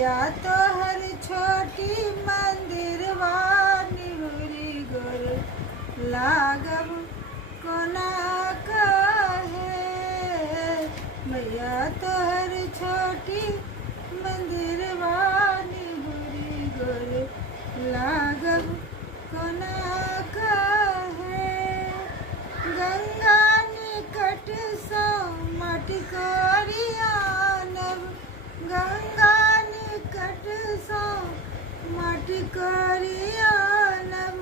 या तो हर छोटी मंदिर निहुरी गोर लागब कोना कहे मैया तो हर छोटी मंदिर निहुरी गोर लागब कोना कहे गंगा निकट सो माटी करियानब गंगा निकट सो माटी करियानब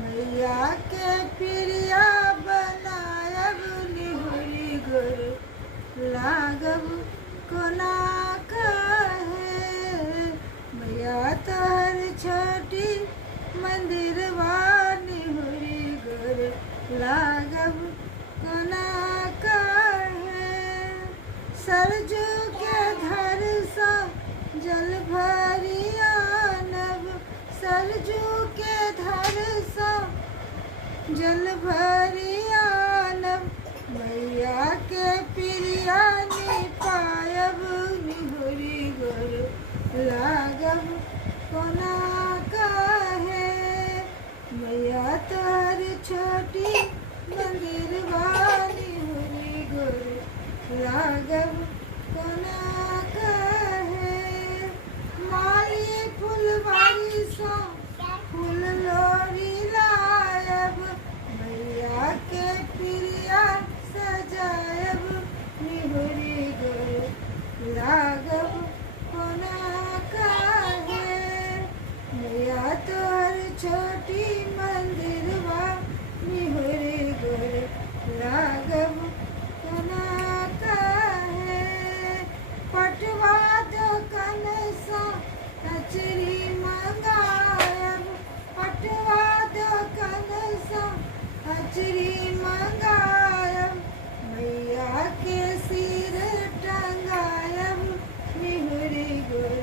मैया के प्रिया बनायब निहुरी गोर लागब कोना कहे मैया तोहर छोटी मंदिर निहुरी गोर लागब कोना कहे सरजू के धर सा जल भरियानब सरजू के धर सा जल भरियानब मैया के प्रिया पायब निहुरी गोर लागब कोना कहे मैया तोहर छोटी मंदिर निहुरी गोर लागब कोना कहे माली फुलवारी सो फूल लोरी लायब मैया के प्रिया सजायब निहुरी गोर लागब कोना कहे मैया तोहर छोटी मंदिर निहुरी गोर लागब कोना कहे पटवा दोकान सा कचरी मंगायब पटवा दोकान सा कचरी मंगायब